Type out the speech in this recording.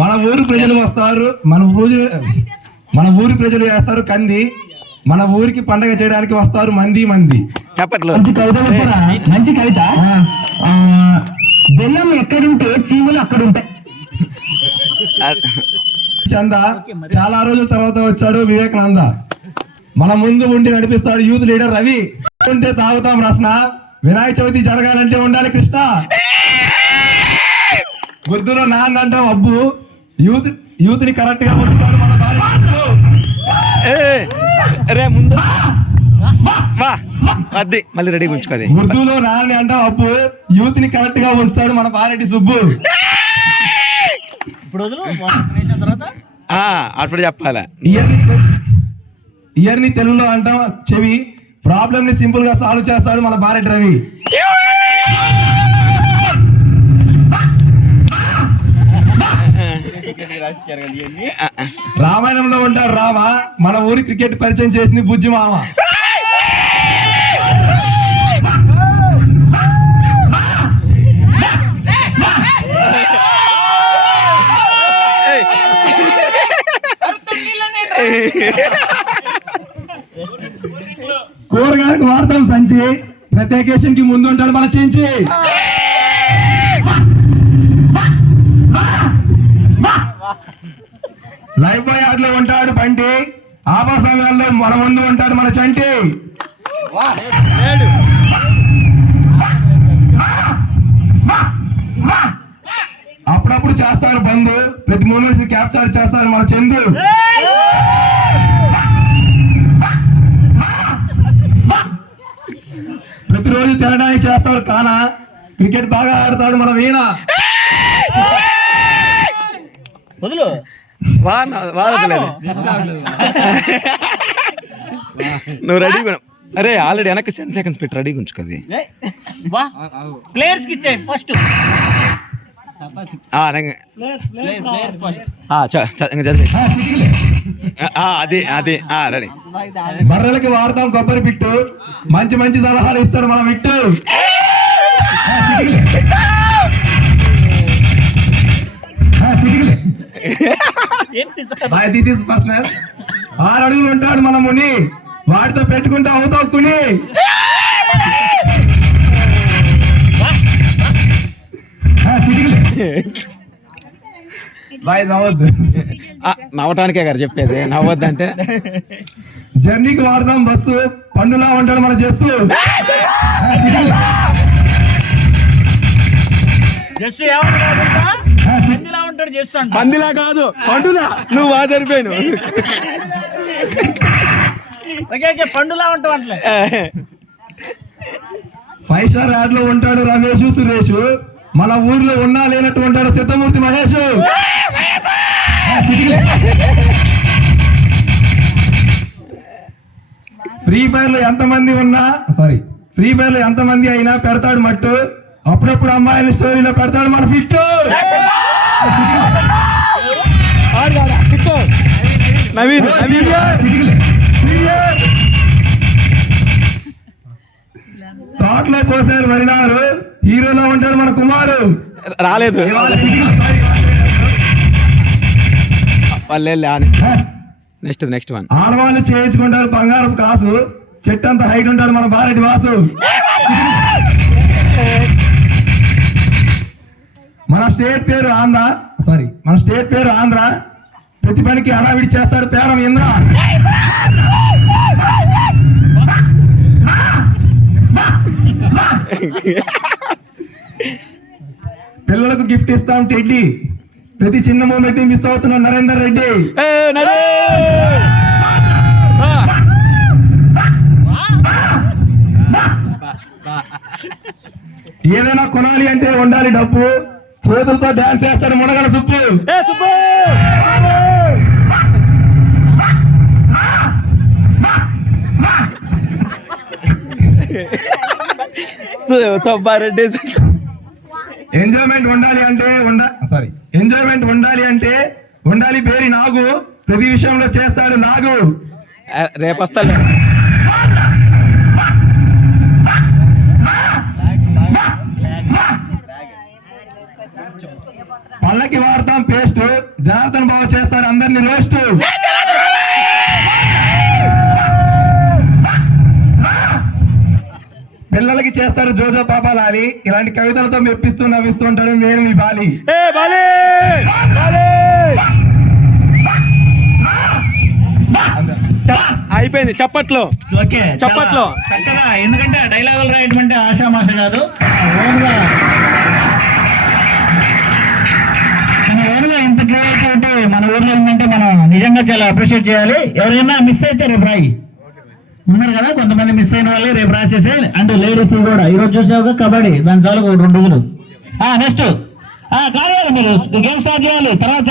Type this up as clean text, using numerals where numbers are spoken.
మన ఊరు ప్రజలు వస్తారు, మన ఊరి ప్రజలు వేస్తారు కంది, మన ఊరికి పండగ చేయడానికి వస్తారు మంది మంది. చెప్పట్లు మంచి కవిత చెప్పరా? మంచి కవిత. బెల్లం ఎక్కడుంటే చీమలు అక్కడ ఉంటాయి. చంద చాలా రోజుల తర్వాత వచ్చాడు వివేకానంద, మన ముందు ఉండి నడిపిస్తాడు యూత్ లీడర్ రవి. ఉంటే తాగుతాం రసన, వినాయక చవితి జరగాలంటే ఉండాలి కృష్ణ. గుర్తులో నాన్న అంటాం అబ్బు, యూత్ ని కరెక్ట్ గా ఉంచుతాడు మన రే ముందు అది మళ్ళీ రెడీ ఉంచుకోది. ఉర్దూలో నాన్న అంటాం అబ్బు, యూత్ ని కరెక్ట్ గా ఉంచుతాడు మన బారెడ్డి సుబ్బు. అప్పుడు చెప్పాలా. ఇయర్ ని తెలుగులో అంటాం చెవి, ప్రాబ్లమ్ ని సింపుల్ గా సాల్వ్ చేస్తాడు మన బారెడ్డి రవి. రామాయణంలో ఉంటారు రామ, మన ఊరి క్రికెట్ పరిచయం చేసింది బుజ్జి మామ. కూరగాయలకు వాడతాం సంచి, ప్రతి అకేషన్ కి ముందు ఉంటాడు మన చెంచి. లైఫ్ బాయ్ యార్డ్ లో ఉంటాడు బంటి, ఆపా సమయాల్లో మన ముందు ఉంటాడు మన చంటి. అప్పుడప్పుడు చేస్తారు బంధు, ప్రతి మూమెంట్స్ క్యాప్చర్ చేస్తారు మన చందు. ప్రతిరోజు తినడానికి చేస్తాడు కానా, క్రికెట్ బాగా ఆడతాడు మన వీణ. నువ్వు రెడీ అరే ఆల్రెడీ వెనక్కి 10 seconds పెట్టి రెడీగా ఉంచుకోది. ప్లేయర్స్ కి ఇచ్చే ఫస్ట్. అది అది రెడీ. బర్రెలకి వాడతాం కొబ్బరి పిట్టు, మంచి మంచి సలహాలు ఇస్తాడు మన విట్టు. This is personal. 6 అడుగులు ఉంటాడు మన ముని, వాటితో పెట్టుకుంటా అవుతావు కుని. బాయ్ నవ్వద్దు, నవ్వటానికే గారు చెప్పేది, నవ్వద్దు అంటే. జర్నీకి వాడతాం బస్సు, పండులా ఉంటాడు మన జస్సు. పందిలా కాదు పండులా, నువ్వు బాగా సరిపోయాను. పండులా ఉంటావు అట్లే. 5 స్టార్ యాడ్ లో ఉంటాడు రమేష్ సురేష్, మన ఊర్లో ఉన్నా లేనట్టు ఉంటాడు సిద్ధమూర్తి మహేష్. ఫ్రీ ఫైర్ లో ఎంతమంది ఉన్నా ఫ్రీ ఫైర్ లో ఎంతమంది అయినా పెడతాడు మట్టు, అప్పుడప్పుడు అమ్మాయిల స్టోరీలో పెడతాడు మన ఫిట్. నవీన్ తోటలో కోసారు వరినారు, హీరోలో ఉంటాడు మన కుమారు. రాలేదు నెక్స్ట్ వన్. ఆడవాళ్ళు చేయించుకుంటారు బంగారం కాసు, చెట్టంత హైట్ ఉంటాడు మన బారెడ్డి వాసు. మన స్టేట్ పేరు ఆంధ్ర, ప్రతి పనికి హడావిడి చేస్తాడు పేరం ఇంద్ర. పిల్లలకు గిఫ్ట్ ఇస్తాం టెడ్డీ, ప్రతి చిన్న మూమెంట్ మిస్ అవుతున్నాడు నరేందర్ రెడ్డి. ఏదైనా కొనాలి అంటే ఉండాలి డబ్బు, చేతులతో డాన్స్ చేస్తాడు మునగల సుప్పు. సుబ్బారెడ్డి. ఎంజాయ్మెంట్ ఉండాలి అంటే ఉండాలి పేరు నాగు, ప్రతి విషయంలో చేస్తాడు నాగు. రేపొస్తా. పళ్ళకి వాడతాం పేస్ట్, డాక్టర్ జోజో పాపాలాలి ఇలాంటి కవితలతో మెప్పిస్తూ నవ్విస్తూ ఉంటాడు. నేను మీ బాలి. ఏ బాలే బాలే అయిపోయింది చప్పట్లో. ఓకే చప్పట్లో. చక్కగా, ఎందుకంటే ఆ డైలాగులు రాయటం అంటే ఆషామాష కాదు. ఓన్గా మన ఓన్గా ఇంత క్రియేటివ్ ఉంటే మన ఊర్లో ఉందంటే మనం నిజంగా చాలా అప్రిషియేట్ చేయాలి. ఎవరైనా మిస్ అయితే రేపు రాయి. ఉన్నారు కదా కొంతమంది మిస్ అయిన వాళ్ళే రేపు రాసేసి. అండ్ లేడీస్ కూడా ఈరోజు చూసావుగా కబడ్డీ, దాని చాలు 2 రోజులు. నెక్స్ట్ కాదు మీరు గేమ్ స్టార్ట్ చేయాలి తర్వాత.